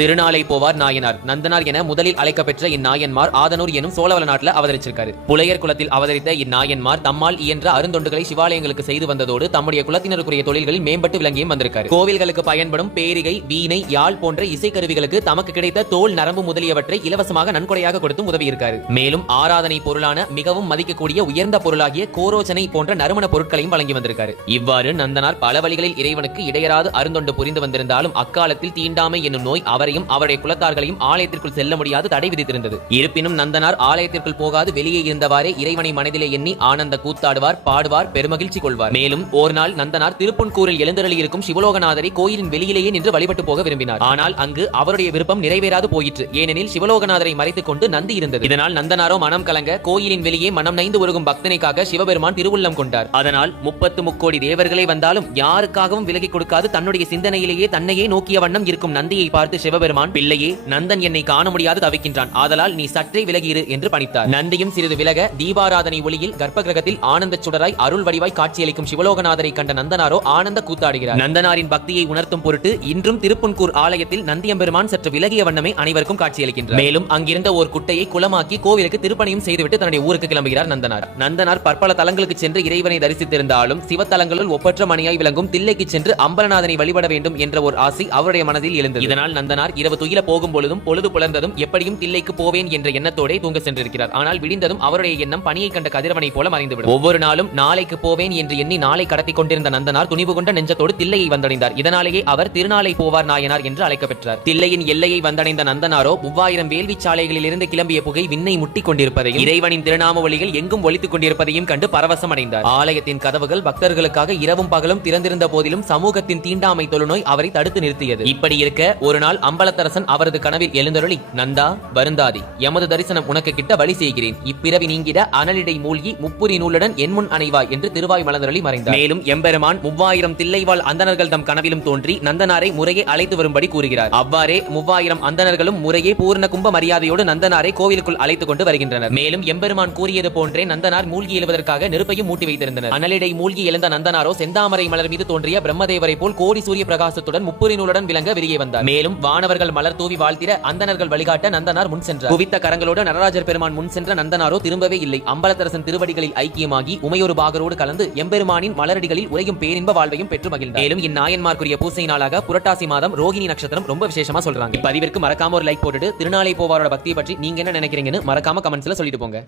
திருநாளை போவார் நாயனார். நந்தனார் என முதலில் அழைக்கப்பெற்ற இந்நாயன்மார் ஆதனூர் எனும் சோழவள நாட்டில் அவதரிச்சிருக்காரு. புலையர் குலத்தில் அவதரித்த இந்நாயன்மார் தம்மால் இயன்ற அருந்தொண்டுகளை சிவாலயங்களுக்கு செய்து வந்ததோடு தம்முடைய குலத்தினருக்குரிய தொழில்களில் மேம்பட்டு விளங்கியும் வந்திருக்காரு. கோவில்களுக்கு பயன்படும் பேரிகை, வீணை, யாழ் போன்ற இசைக்கருவிகளுக்கு தமக்கு கிடைத்த தோல், நரம்பு முதலியவற்றை இலவசமாக நன்கொடையாக கொடுத்தும் உதவியிருக்காரு. மேலும் ஆராதனை பொருளான மிகவும் மதிக்கக்கூடிய உயர்ந்த பொருளாகிய கோரோச்சனை போன்ற நறுமண பொருட்களையும் வழங்கி வந்திருக்காரு. இவ்வாறு நந்தனார் பல வழிகளில் இறைவனுக்கு இடையராது அருந்தொண்டு புரிந்து வந்திருந்தாலும் அக்காலத்தில் தீண்டாமை என்னும் நோய் அவரையும் அவருடைய குலத்தார்களையும் ஆலயத்திற்குள் செல்ல முடியாது தடை விதித்திருந்தது. இருப்பினும் நந்தனார் ஆலயத்திற்குள் போகாது வெளியே இருந்தவாறே இறைவனை மனதிலே எண்ணி ஆனந்த கூத்தாடுவார், பாடுவார், பெருமகிழ்ச்சி கொள்வார். மேலும் ஒரு நாள் நந்தனார் திருப்புன்கூரில் எழுந்தருளி இருக்கும் சிவலோகநாதரை கோயிலின் வெளியிலேயே நின்று வழிபட்டு போக விரும்பினார். ஆனால் அங்கு அவருடைய விருப்பம் நிறைவேறாது போயிற்று. ஏனெனில் சிவலோகநாதரை மறைத்துக் கொண்டு நந்தி இருந்தது. இதனால் நந்தனாரோ மனம் கலங்க கோயிலின் வெளியே மனம் நைந்து உருகும் பக்தனைக்காக சிவபெருமான் திருவுள்ளம் கொண்டார். அதனால் 33 தேவர்களே வந்தாலும் யாருக்காகவும் விலகி கொடுக்காது தன்னுடைய சிந்தனையிலேயே தன்னையே நோக்கிய வண்ணம் இருக்கும் நந்தியை பார்த்து சிவபெருமான், பிள்ளையே, நந்தன் என்னை காண முடியாது தவிக்கின்றான், ஆதலால் நீ சற்றே விலகியிரு என்று பணித்தார். நந்தியும் சிறிது விலக தீபாராதனை ஒளியில் கர்ப்ப கிரகத்தில் ஆனந்த சுடராய் அருள் வடிவாய் காட்சியளிக்கும் சிவலோகநாதரை கண்ட நந்தனாரோ ஆனந்த கூத்தாடுகிறார். நந்தனாரின் பக்தியை உணர்த்தும் பொருட்டு இன்றும் திருப்புன்கூர் ஆலயத்தில் நந்தியம்பெருமான் சற்று விலகிய வண்ணமே அனைவருக்கும் காட்சியளிக்கின்றார். மேலும் அங்கிருந்த ஒரு குட்டையை குளமாக்கி கோவிலுக்கு திருப்பணியும் செய்துவிட்டு தன்னுடைய ஊருக்கு கிளம்புகிறார் நந்தனார். நந்தனார் பற்பல தலங்களுக்கு சென்று இறைவனை தரிசித்திருந்தாலும் சிவத்தலங்களுள் ஒப்பற்ற மணியாய் விளங்கும் தில்லைக்கு சென்று அம்பலநாதனை வழிபட வேண்டும் என்ற ஒரு ஆசை அவருடைய மனதில் எழுந்தது. இதனால் நந்தனார் இரவு துயில போகும் பொழுதும் பொழுது புலர்ந்ததும் எப்படியும் தில்லைக்கு போவேன் என்ற எண்ணத்தோட தூங்க சென்றிருக்கிறார். ஆனால் விடிந்ததும் அவருடைய எண்ணம் பணியை கண்ட கதிரவனை போல மறைந்துவிடும். ஒவ்வொரு நாளும் நாளைக்கு போவேன் என்று எண்ணி நாளை கடத்தி கொண்டிருந்த நந்தனார் துணிவு கொண்ட நெஞ்சத்தோடு தில்லையை வந்தடைந்தார். இதனாலேயே அவர் திருநாளை போவார் நாயனார் என்று அழைக்கப்பெற்றார். தில்லையின் எல்லையை வந்தடைந்த நந்தனாரோ 3000 வேள்வி சாலைகளில் இருந்து கிளம்பிய புகை விண்ணை முட்டி கொண்டிருப்பதையும் இறைவனின் திருநாம ஒளிகள் எங்கும் ஒலித்துக் கொண்டிருப்பதையும் கண்டு பரவசம் அடைந்தார். ஆலயத்தின் கதவுகள் பக்தர்களுக்காக இரவும் பகலும் திறந்திருந்த போதிலும் சமூகத்தின் தீண்டாமை தொழுநோய் அவரை தடுத்து நிறுத்தியது. இப்படி இருக்க ஒரு நாள் அம்பலத்தரசன் அவரது கனவில் எழுந்தருளி, நந்தா, வருந்தாதி, எமது தரிசனம் உனக்கு கிட்ட வழி செய்கிறேன், இப்பிறவி நீங்கிட அனலிடை மூழ்கி முப்புரி நூலுடன் என் முன் அணைவாய் என்று திருவாய் மலர்ந்தருளி மறைந்தார். மேலும் எம்பெருமான் 3000 தில்லைவாழ் அந்தணர்கள் தம் கனவிலும் தோன்றி நந்தனாரை முறையே அழைத்து வரும்படி கூறுகிறார். அவ்வாறே 3000 அந்தணர்களும் முறையே பூர்ண கும்ப மரியாதையோடு நந்தனாரை கோவிலுக்குள் அழைத்துக் கொண்டு வருகின்றனர். மேலும் எம்பெருமான் கூறியது போன்றே நந்தனார் மூழ்கி எழுவதற்காக நெருப்பையும் மூட்டி வைத்திருந்தனர். அனலிடை மூழ்கி எழுந்த நந்தனாரோ செந்தாமரை மலர் மீது தோன்றிய பிரம்மதேவரை போல் கோடி சூரிய பிரகாசத்துடன் முப்புரி நூலுடன் விளங்க வெளியே வந்தார். மேலும் வானவர்கள் மலர் தூவி வாழ்த்திட அந்தணர்கள் வழிகாட்ட நந்தனார் முன் சென்றார். குவித்த கரங்களோடு நடராஜர் பெருமான் முன் சென்ற நந்தனாரோ திரும்பவே இல்லை. அம்பலத்தரசன் திருவடிகளில் ஐக்கியமாகி உமையொரு பாகரோடு கலந்து எம்பெருமானின் மலரடிகளில் உரையும் பேரின்ப வாழ்வையும் பெற்று மகிழ்ந்தார். மேலும் இந்நாயன்மார்க்குரிய பூசை நாளாக புரட்டாசி மாதம் ரோகிணி நட்சத்திரம் ரொம்ப விசேஷமா சொல்றாங்க. பதிவிற்கு மறக்காம ஒரு லைக் போட்டுட்டு திருநாளை போவாரோட பக்தியை பற்றி நீங்க என்ன நினைக்கிறீங்கன்னு மறக்காம கமெண்ட்ஸ்ல சொல்லிட்டு போங்க.